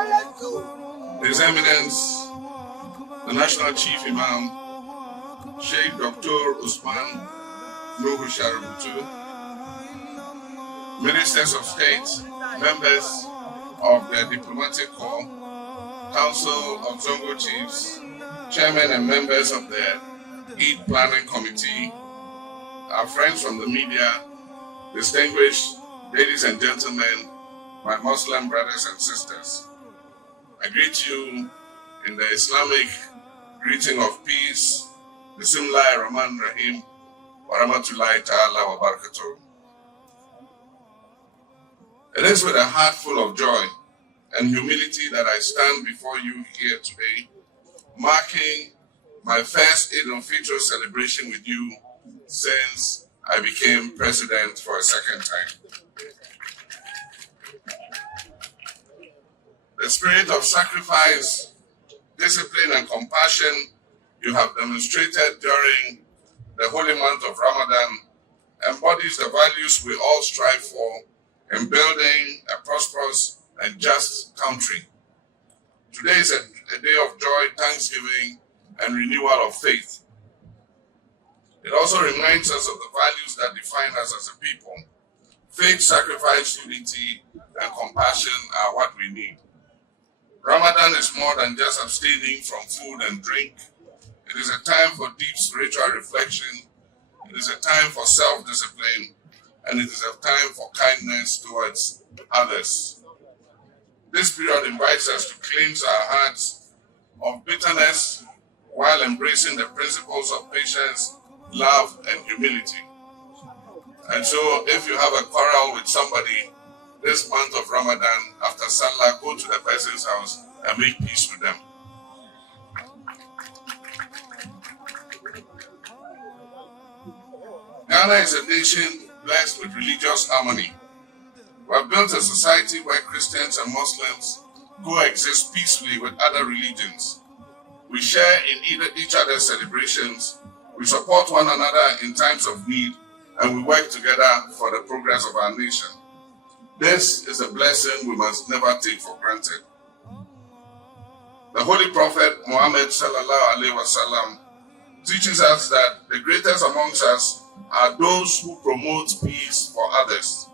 His Eminence, the National Chief Imam, Sheikh Dr. Usman Nuhu Shaributu, Ministers of State, members of the Diplomatic Corps, Council of Zongo Chiefs, Chairmen and members of the Eid Planning Committee, our friends from the media, distinguished ladies and gentlemen, my Muslim brothers and sisters. I greet you in the Islamic greeting of peace, Bismillahir Rahmanir Rahim, wa rahmatullahi ta'ala wa barakatuh. It is with a heart full of joy and humility that I stand before you here today, marking my first Eid al-Fitr celebration with you since I became president for a second time. The spirit of sacrifice, discipline, and compassion you have demonstrated during the holy month of Ramadan embodies the values we all strive for in building a prosperous and just country. Today is a day of joy, thanksgiving, and renewal of faith. It also reminds us of the values that define us as a people. Faith, sacrifice, unity, and compassion are what we need. Ramadan is more than just abstaining from food and drink. It is a time for deep spiritual reflection. It is a time for self-discipline, and it is a time for kindness towards others. This period invites us to cleanse our hearts of bitterness while embracing the principles of patience, love, and humility. And so, if you have a quarrel with somebody this month of Ramadan, after Salah, go to the person's house and make peace with them. Ghana is a nation blessed with religious harmony. We have built a society where Christians and Muslims coexist peacefully with other religions. We share in each other's celebrations, we support one another in times of need, and we work together for the progress of our nation. This is a blessing we must never take for granted. The Holy Prophet Muhammad sallallahu alaihi wasallam teaches us that the greatest amongst us are those who promote peace for others.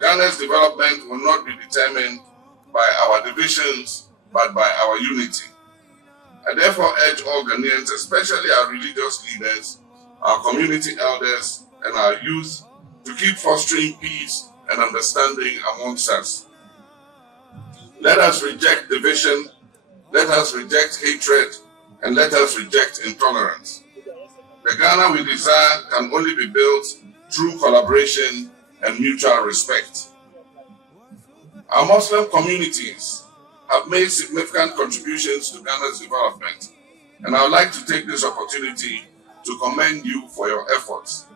Ghana's development will not be determined by our divisions, but by our unity. I therefore urge all Ghanaians, especially our religious leaders, our community elders, and our youth, to keep fostering peace and understanding amongst us. Let us reject division, let us reject hatred, and let us reject intolerance. The Ghana we desire can only be built through collaboration and mutual respect. Our Muslim communities have made significant contributions to Ghana's development, and I would like to take this opportunity to commend you for your efforts.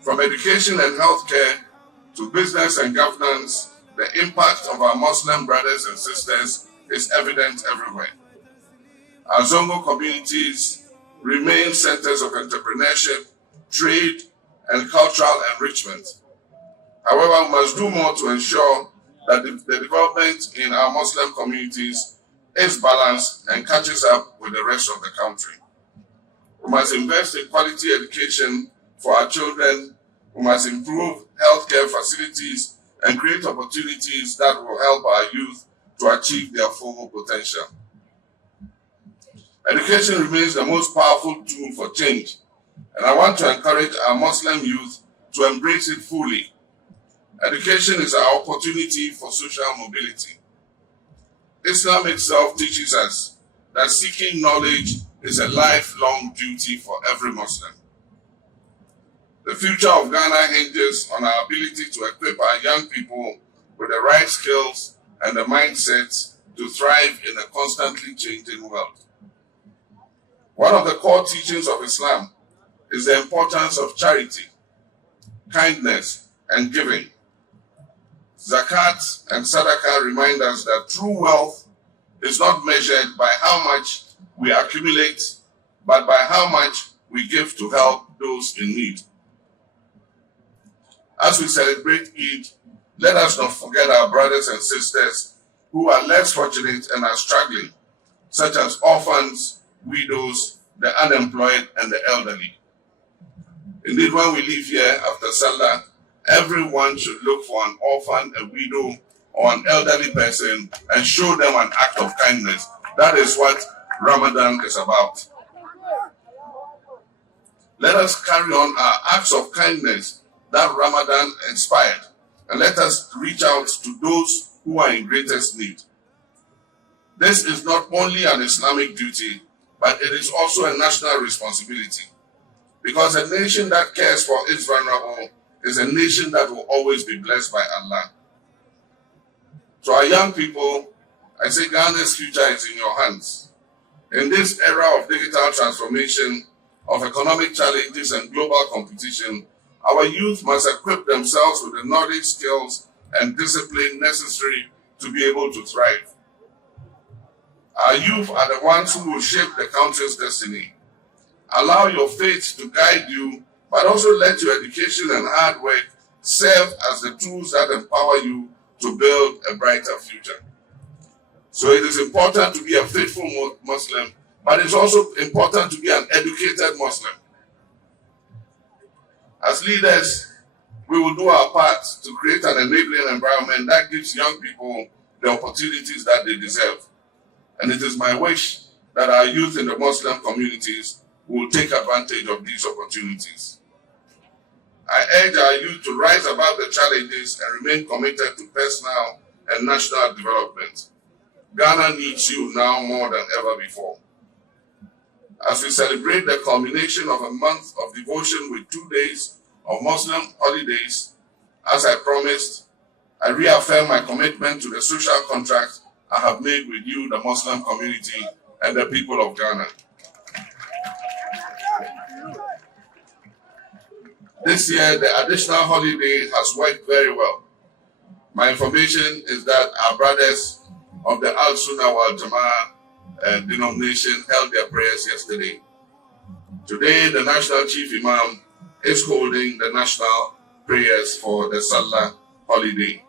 From education and healthcare to business and governance, the impact of our Muslim brothers and sisters is evident everywhere. Our Zongo communities remain centers of entrepreneurship, trade, and cultural enrichment. However, we must do more to ensure that the development in our Muslim communities is balanced and catches up with the rest of the country. We must invest in quality education for our children. We must improve healthcare facilities and create opportunities that will help our youth to achieve their full potential. Education remains the most powerful tool for change, and I want to encourage our Muslim youth to embrace it fully. Education is our opportunity for social mobility. Islam itself teaches us that seeking knowledge is a lifelong duty for every Muslim. The future of Ghana hinges on our ability to equip our young people with the right skills and the mindset to thrive in a constantly changing world. One of the core teachings of Islam is the importance of charity, kindness, and giving. Zakat and Sadaqah remind us that true wealth is not measured by how much we accumulate, but by how much we give to help those in need. As we celebrate Eid, let us not forget our brothers and sisters who are less fortunate and are struggling, such as orphans, widows, the unemployed, and the elderly. Indeed, when we leave here after Salah, everyone should look for an orphan, a widow, or an elderly person and show them an act of kindness. That is what Ramadan is about. Let us carry on our acts of kindness that Ramadan inspired, and let us reach out to those who are in greatest need. This is not only an Islamic duty, but it is also a national responsibility. Because a nation that cares for its vulnerable is a nation that will always be blessed by Allah. To our young people, I say Ghana's future is in your hands. In this era of digital transformation, of economic challenges and global competition, our youth must equip themselves with the knowledge, skills, and discipline necessary to be able to thrive. Our youth are the ones who will shape the country's destiny. Allow your faith to guide you, but also let your education and hard work serve as the tools that empower you to build a brighter future. So it is important to be a faithful Muslim, but it's also important to be an educated Muslim. As leaders, we will do our part to create an enabling environment that gives young people the opportunities that they deserve. And it is my wish that our youth in the Muslim communities will take advantage of these opportunities. I urge our youth to rise above the challenges and remain committed to personal and national development. Ghana needs you now more than ever before. As we celebrate the culmination of a month of devotion with 2 days of Muslim holidays, as I promised, I reaffirm my commitment to the social contract I have made with you, the Muslim community, and the people of Ghana. This year, the additional holiday has worked very well. My information is that our brothers of the Al-Sunnah wal Jama'ah denomination held their prayers yesterday. Today, the National Chief Imam is holding the national prayers for the Salah holiday.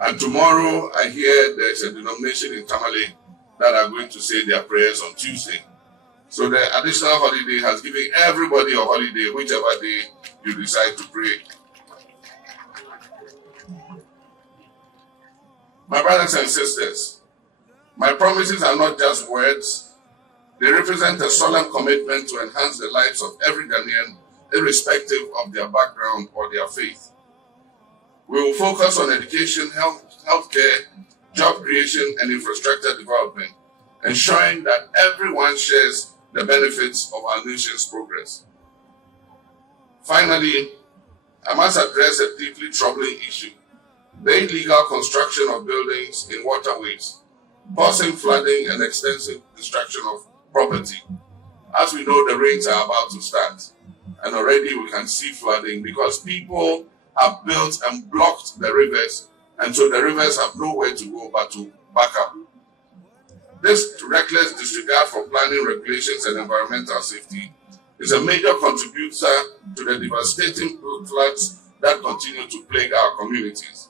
And tomorrow, I hear there's a denomination in Tamale that are going to say their prayers on Tuesday. So the additional holiday has given everybody a holiday, whichever day you decide to pray. My brothers and sisters, my promises are not just words. They represent a solemn commitment to enhance the lives of every Ghanaian, irrespective of their background or their faith. We will focus on education, healthcare, job creation, and infrastructure development, ensuring that everyone shares the benefits of our nation's progress. Finally, I must address a deeply troubling issue: the illegal construction of buildings in waterways, causing flooding and extensive destruction of property. As we know, the rains are about to start, and already we can see flooding because people have built and blocked the rivers, and so the rivers have nowhere to go but to back up. This reckless disregard for planning regulations and environmental safety is a major contributor to the devastating floods that continue to plague our communities.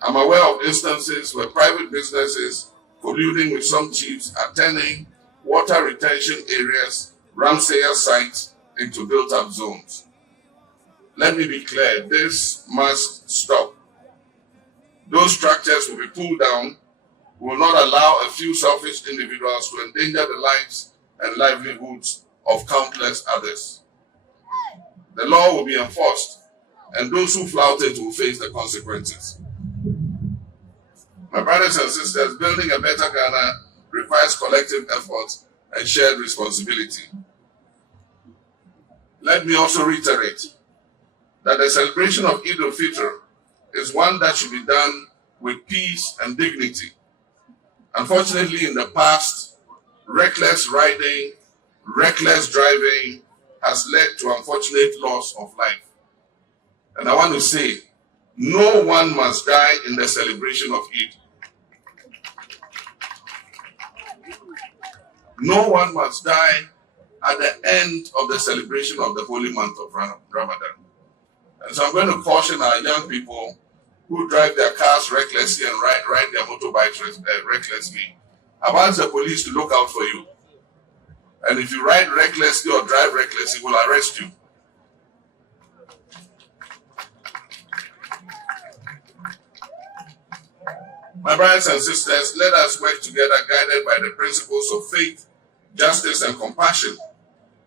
I'm aware of instances where private businesses, colluding with some chiefs, are turning water retention areas, Ramsaya sites, into built-up zones. Let me be clear, this must stop. Those structures will be pulled down. We will not allow a few selfish individuals to endanger the lives and livelihoods of countless others. The law will be enforced, and those who flout it will face the consequences. My brothers and sisters, building a better Ghana requires collective effort and shared responsibility. Let me also reiterate that the celebration of Eid al-Fitr is one that should be done with peace and dignity. Unfortunately, in the past, reckless riding, reckless driving has led to unfortunate loss of life. And I want to say, no one must die in the celebration of Eid. No one must die at the end of the celebration of the holy month of Ramadan. And so I'm going to caution our young people who drive their cars recklessly and ride their motorbikes recklessly. I've asked the police to look out for you. And if you ride recklessly or drive recklessly, we'll arrest you. My brothers and sisters, let us work together, guided by the principles of faith, justice, and compassion,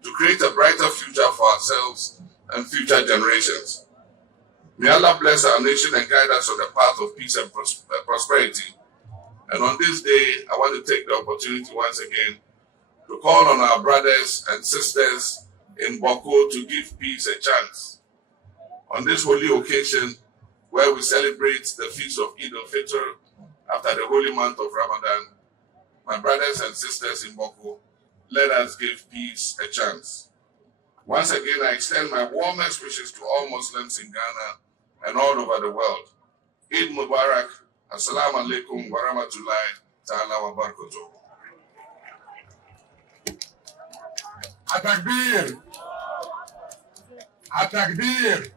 to create a brighter future for ourselves and future generations. May Allah bless our nation and guide us on the path of peace and prosperity. And on this day, I want to take the opportunity once again to call on our brothers and sisters in Boko to give peace a chance. On this holy occasion, where we celebrate the feast of Eid al-Fitr after the holy month of Ramadan, my brothers and sisters in Boko, let us give peace a chance. Once again, I extend my warmest wishes to all Muslims in Ghana and all over the world. Eid Mubarak. Assalamu alaikum wa rahmatullahi ta'ala wa barakatuh. Atakbir! Atakbir!